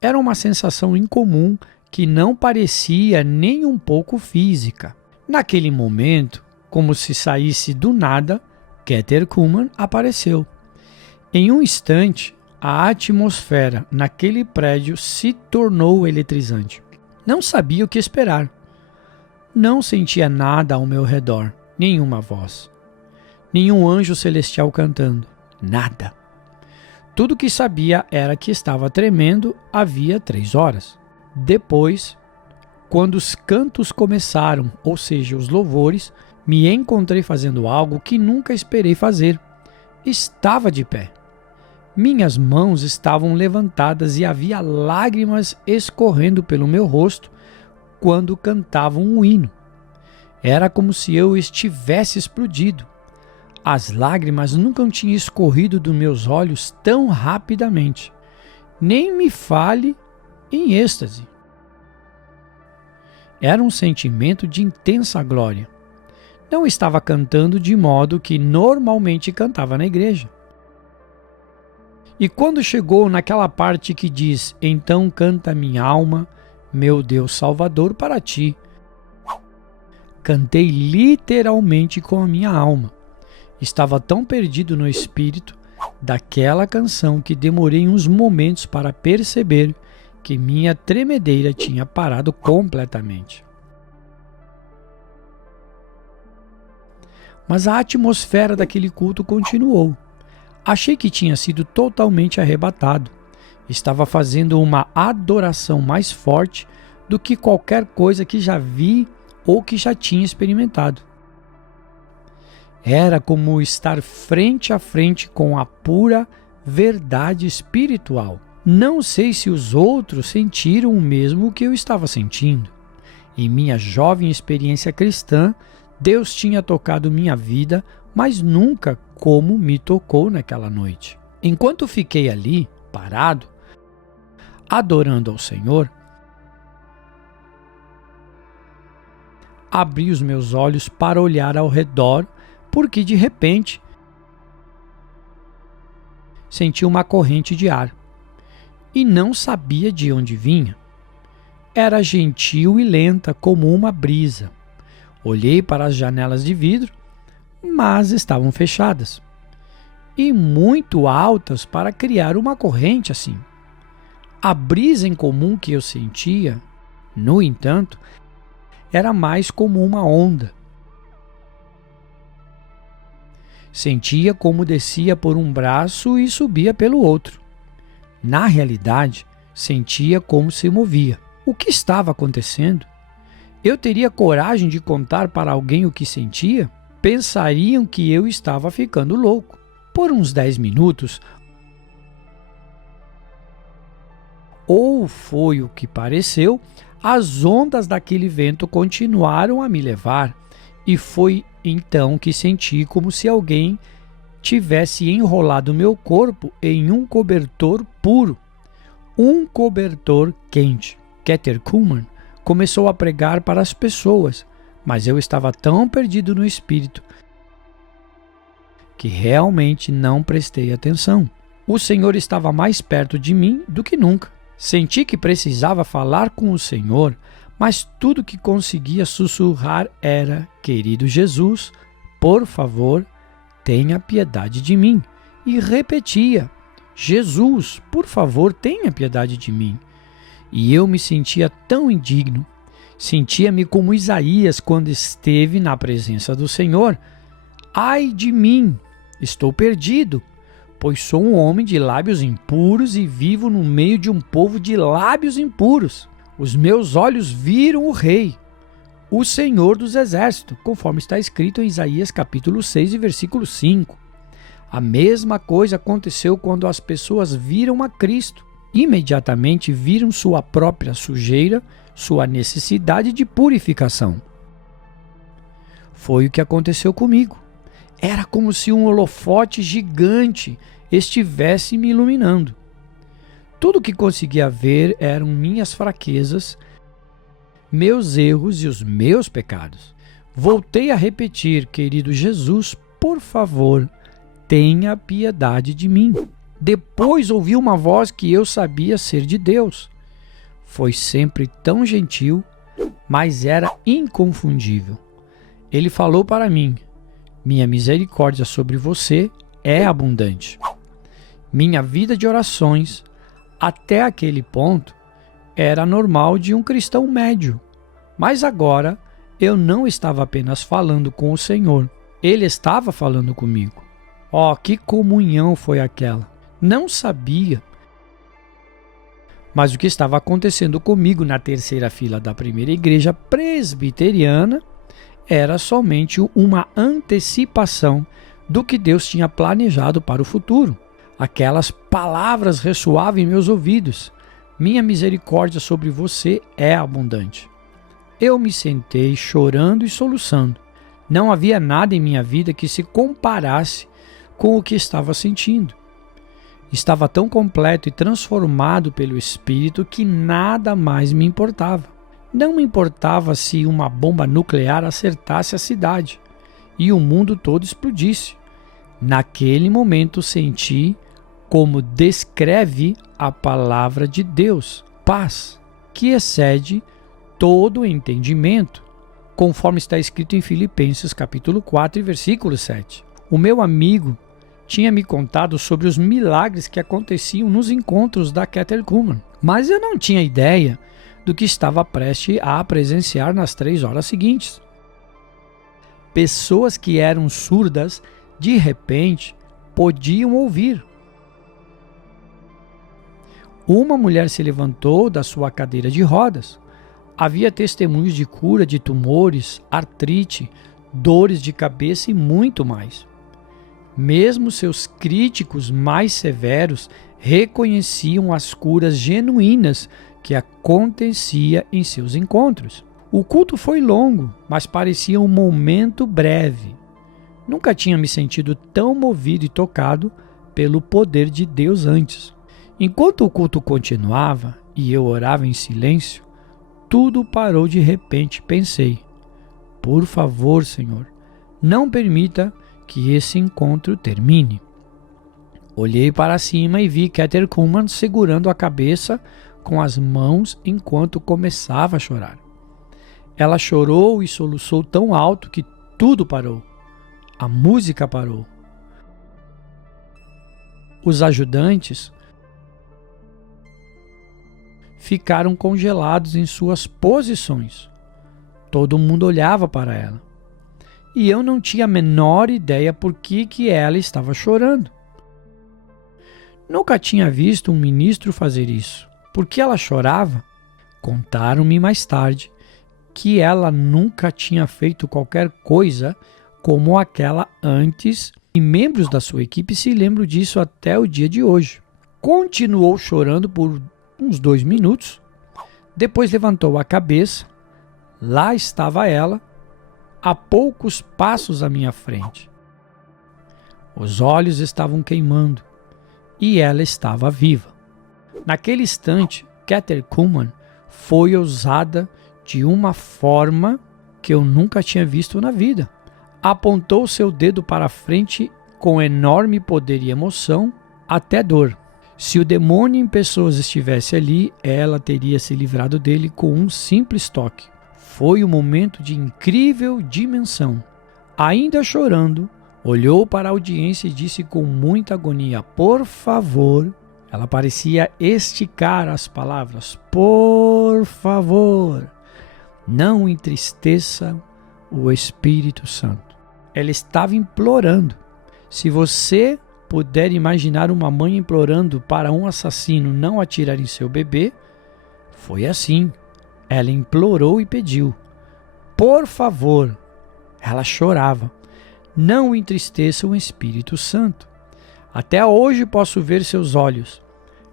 Era uma sensação incomum que não parecia nem um pouco física. Naquele momento, como se saísse do nada, Caterhumman apareceu. Em um instante, a atmosfera naquele prédio se tornou eletrizante. Não sabia o que esperar. Não sentia nada ao meu redor, nenhuma voz, nenhum anjo celestial cantando, nada. Tudo o que sabia era que estava tremendo havia 3 horas. Depois, quando os cantos começaram, ou seja, os louvores, me encontrei fazendo algo que nunca esperei fazer. Estava de pé. Minhas mãos estavam levantadas e havia lágrimas escorrendo pelo meu rosto quando cantavam um hino. Era como se eu estivesse explodido. As lágrimas nunca tinham escorrido dos meus olhos tão rapidamente. Nem me fale em êxtase. Era um sentimento de intensa glória. Não estava cantando de modo que normalmente cantava na igreja. E quando chegou naquela parte que diz: "Então canta minha alma, meu Deus Salvador, para ti", cantei literalmente com a minha alma. Estava tão perdido no espírito daquela canção que demorei uns momentos para perceber que minha tremedeira tinha parado completamente. Mas a atmosfera daquele culto continuou. Achei que tinha sido totalmente arrebatado. Estava fazendo uma adoração mais forte do que qualquer coisa que já vi ou que já tinha experimentado. Era como estar frente a frente com a pura verdade espiritual. Não sei se os outros sentiram o mesmo que eu estava sentindo. Em minha jovem experiência cristã, Deus tinha tocado minha vida, mas nunca como me tocou naquela noite. Enquanto fiquei ali, parado, adorando ao Senhor, abri os meus olhos para olhar ao redor, porque de repente senti uma corrente de ar e não sabia de onde vinha. Era gentil e lenta como uma brisa. Olhei para as janelas de vidro, mas estavam fechadas e muito altas para criar uma corrente assim. A brisa incomum que eu sentia, no entanto, era mais como uma onda. Sentia como descia por um braço e subia pelo outro. Na realidade, sentia como se movia. O que estava acontecendo? Eu teria coragem de contar para alguém o que sentia? Pensariam que eu estava ficando louco. Por uns 10 minutos, ou foi o que pareceu, as ondas daquele vento continuaram a me levar, e foi então que senti como se alguém tivesse enrolado meu corpo em um cobertor puro, um cobertor quente. Caterhumman começou a pregar para as pessoas, mas eu estava tão perdido no espírito que realmente não prestei atenção. O Senhor estava mais perto de mim do que nunca. Senti que precisava falar com o Senhor, mas tudo que conseguia sussurrar era: "Querido Jesus, por favor, tenha piedade de mim." E repetia: "Jesus, por favor, tenha piedade de mim." E eu me sentia tão indigno. Sentia-me como Isaías quando esteve na presença do Senhor. "Ai de mim, estou perdido, pois sou um homem de lábios impuros e vivo no meio de um povo de lábios impuros. Os meus olhos viram o Rei, o Senhor dos Exércitos", conforme está escrito em Isaías capítulo 6 e versículo 5. A mesma coisa aconteceu quando as pessoas viram a Cristo. Imediatamente viram sua própria sujeira, sua necessidade de purificação. Foi o que aconteceu comigo. Era como se um holofote gigante estivesse me iluminando. Tudo o que conseguia ver eram minhas fraquezas, meus erros e os meus pecados. Voltei a repetir: "Querido Jesus, por favor, tenha piedade de mim." Depois ouvi uma voz que eu sabia ser de Deus. Foi sempre tão gentil, mas era inconfundível. Ele falou para mim: minha misericórdia sobre você é abundante. Minha vida de orações, até aquele ponto, era normal de um cristão médio. Mas agora eu não estava apenas falando com o Senhor, Ele estava falando comigo. Oh, que comunhão foi aquela! Não sabia, mas o que estava acontecendo comigo na terceira fila da primeira igreja presbiteriana era somente uma antecipação do que Deus tinha planejado para o futuro. Aquelas palavras ressoavam em meus ouvidos: minha misericórdia sobre você é abundante. Eu me sentei chorando e soluçando. Não havia nada em minha vida que se comparasse com o que estava sentindo. Estava tão completo e transformado pelo Espírito que nada mais me importava. Não me importava se uma bomba nuclear acertasse a cidade e o mundo todo explodisse. Naquele momento senti, como descreve a palavra de Deus, paz, que excede todo o entendimento, conforme está escrito em Filipenses capítulo 4, versículo 7. O meu amigo tinha me contado sobre os milagres que aconteciam nos encontros da Catechumen, mas eu não tinha ideia do que estava prestes a presenciar nas 3 horas seguintes. Pessoas que eram surdas, de repente, podiam ouvir. Uma mulher se levantou da sua cadeira de rodas. Havia testemunhos de cura de tumores, artrite, dores de cabeça e muito mais. Mesmo seus críticos mais severos reconheciam as curas genuínas que acontecia em seus encontros. O culto foi longo, mas parecia um momento breve. Nunca tinha me sentido tão movido e tocado pelo poder de Deus antes. Enquanto o culto continuava e eu orava em silêncio, tudo parou de repente. Pensei: por favor, Senhor, não permita que esse encontro termine. Olhei para cima e vi Catechumen segurando a cabeça com as mãos enquanto começava a chorar. Ela chorou e soluçou tão alto que tudo parou. A música parou. Os ajudantes ficaram congelados em suas posições. Todo mundo olhava para ela. E eu não tinha a menor ideia por que ela estava chorando. Nunca tinha visto um ministro fazer isso. Por que ela chorava? Contaram-me mais tarde que ela nunca tinha feito qualquer coisa como aquela antes, e membros da sua equipe se lembram disso até o dia de hoje. Continuou chorando por uns 2 minutos, depois levantou a cabeça. Lá estava ela, a poucos passos à minha frente. Os olhos estavam queimando e ela estava viva. Naquele instante, Catechumen foi ousada de uma forma que eu nunca tinha visto na vida. Apontou seu dedo para frente com enorme poder e emoção, até dor. Se o demônio em pessoas estivesse ali, ela teria se livrado dele com um simples toque. Foi um momento de incrível dimensão. Ainda chorando, olhou para a audiência e disse com muita agonia: por favor. Ela parecia esticar as palavras: por favor, não entristeça o Espírito Santo. Ela estava implorando. Se você puder imaginar uma mãe implorando para um assassino não atirar em seu bebê, foi assim. Ela implorou e pediu: por favor. Ela chorava: não entristeça o Espírito Santo. Até hoje posso ver seus olhos.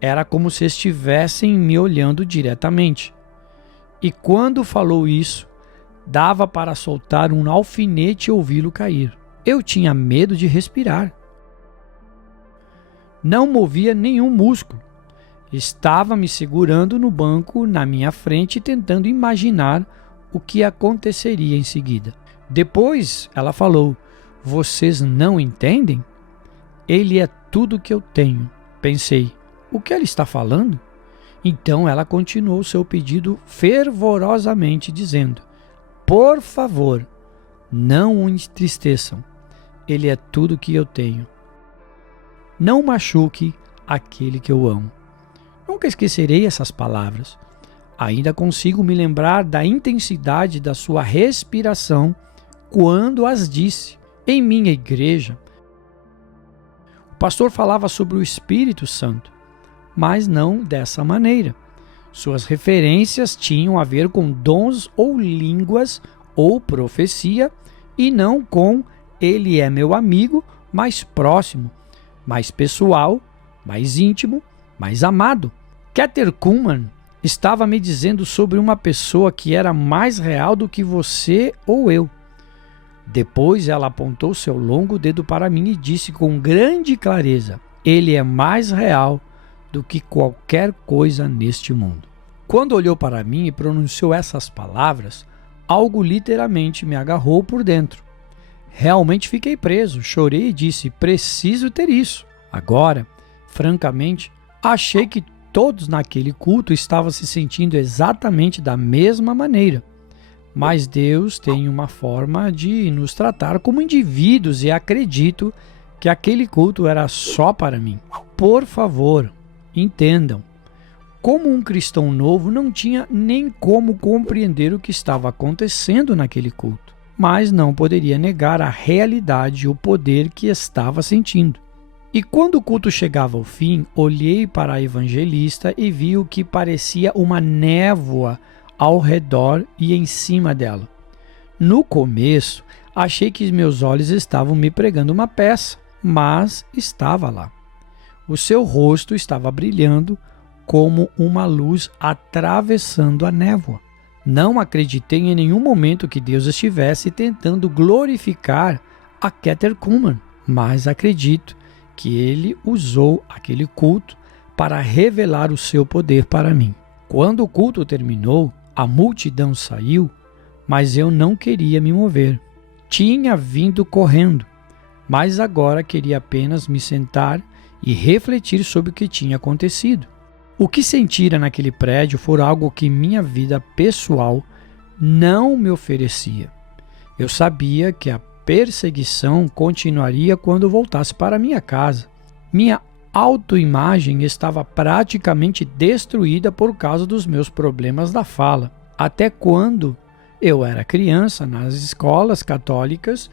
Era como se estivessem me olhando diretamente. E quando falou isso, dava para soltar um alfinete e ouvi-lo cair. Eu tinha medo de respirar. Não movia nenhum músculo. Estava me segurando no banco na minha frente, tentando imaginar o que aconteceria em seguida. Depois ela falou: vocês não entendem? Ele é tudo que eu tenho. Pensei, o que ela está falando? Então ela continuou seu pedido fervorosamente, dizendo, por favor, não o entristeçam. Ele é tudo que eu tenho. Não machuque aquele que eu amo. Nunca esquecerei essas palavras. Ainda consigo me lembrar da intensidade da sua respiração quando as disse. Em minha igreja, o pastor falava sobre o Espírito Santo, mas não dessa maneira. Suas referências tinham a ver com dons ou línguas ou profecia e não com ele é meu amigo mais próximo, mais pessoal, mais íntimo, mais amado. Kathryn Kuhlman estava me dizendo sobre uma pessoa que era mais real do que você ou eu. Depois ela apontou seu longo dedo para mim e disse com grande clareza, ele é mais real do que qualquer coisa neste mundo. Quando olhou para mim e pronunciou essas palavras, algo literalmente me agarrou por dentro. Realmente fiquei preso, chorei e disse, preciso ter isso. Agora, francamente, achei que todos naquele culto estavam se sentindo exatamente da mesma maneira. Mas Deus tem uma forma de nos tratar como indivíduos e acredito que aquele culto era só para mim. Por favor, entendam. Como um cristão novo, não tinha nem como compreender o que estava acontecendo naquele culto, mas não poderia negar a realidade e o poder que estava sentindo. E quando o culto chegava ao fim, olhei para a evangelista e vi o que parecia uma névoa ao redor e em cima dela. No começo, achei que meus olhos estavam me pregando uma peça, mas estava lá. O seu rosto estava brilhando como uma luz atravessando a névoa. Não acreditei em nenhum momento que Deus estivesse tentando glorificar a Kathryn Kuhlman, mas acredito que Ele usou aquele culto para revelar o seu poder para mim. Quando o culto terminou, a multidão saiu, mas eu não queria me mover. Tinha vindo correndo, mas agora queria apenas me sentar e refletir sobre o que tinha acontecido. O que sentira naquele prédio foi algo que minha vida pessoal não me oferecia. Eu sabia que a perseguição continuaria quando voltasse para minha casa. Minha autoimagem estava praticamente destruída por causa dos meus problemas da fala. Até quando eu era criança, nas escolas católicas,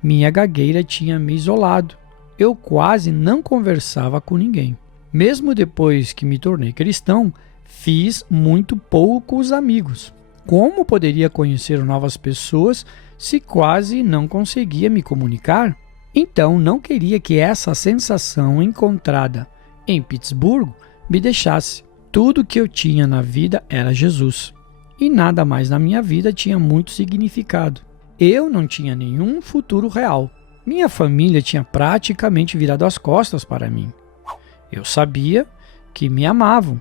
minha gagueira tinha me isolado. Eu quase não conversava com ninguém. Mesmo depois que me tornei cristão, fiz muito poucos amigos. Como poderia conhecer novas pessoas se quase não conseguia me comunicar? Então, não queria que essa sensação encontrada em Pittsburgh me deixasse. Tudo que eu tinha na vida era Jesus. E nada mais na minha vida tinha muito significado. Eu não tinha nenhum futuro real. Minha família tinha praticamente virado as costas para mim. Eu sabia que me amavam,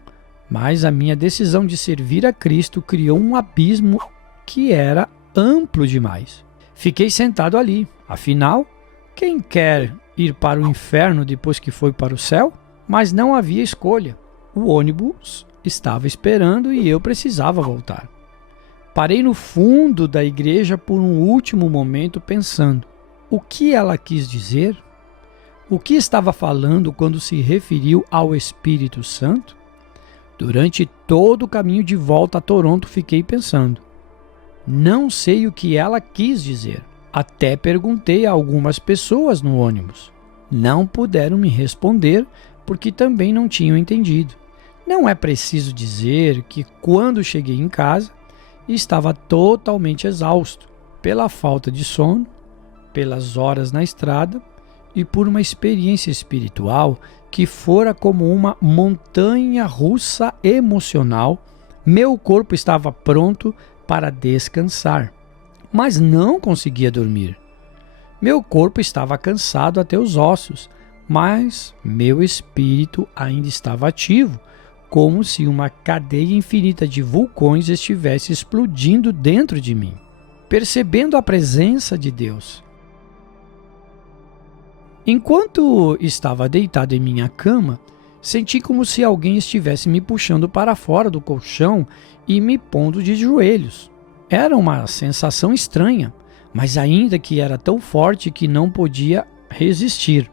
mas a minha decisão de servir a Cristo criou um abismo que era amplo demais. Fiquei sentado ali. Afinal, quem quer ir para o inferno depois que foi para o céu? Mas não havia escolha. O ônibus estava esperando e eu precisava voltar. Parei no fundo da igreja por um último momento pensando, o que ela quis dizer? O que estava falando quando se referiu ao Espírito Santo? Durante todo o caminho de volta a Toronto fiquei pensando, não sei o que ela quis dizer. Até perguntei a algumas pessoas no ônibus. Não puderam me responder porque também não tinham entendido. Não é preciso dizer que quando cheguei em casa, estava totalmente exausto pela falta de sono, pelas horas na estrada e por uma experiência espiritual que fora como uma montanha-russa emocional. Meu corpo estava pronto para descansar, mas não conseguia dormir. Meu corpo estava cansado até os ossos, mas meu espírito ainda estava ativo, como se uma cadeia infinita de vulcões estivesse explodindo dentro de mim. Percebendo a presença de Deus, Enquanto estava deitado em minha cama, senti como se alguém estivesse me puxando para fora do colchão e me pondo de joelhos. Era uma sensação estranha, mas ainda que era tão forte que não podia resistir.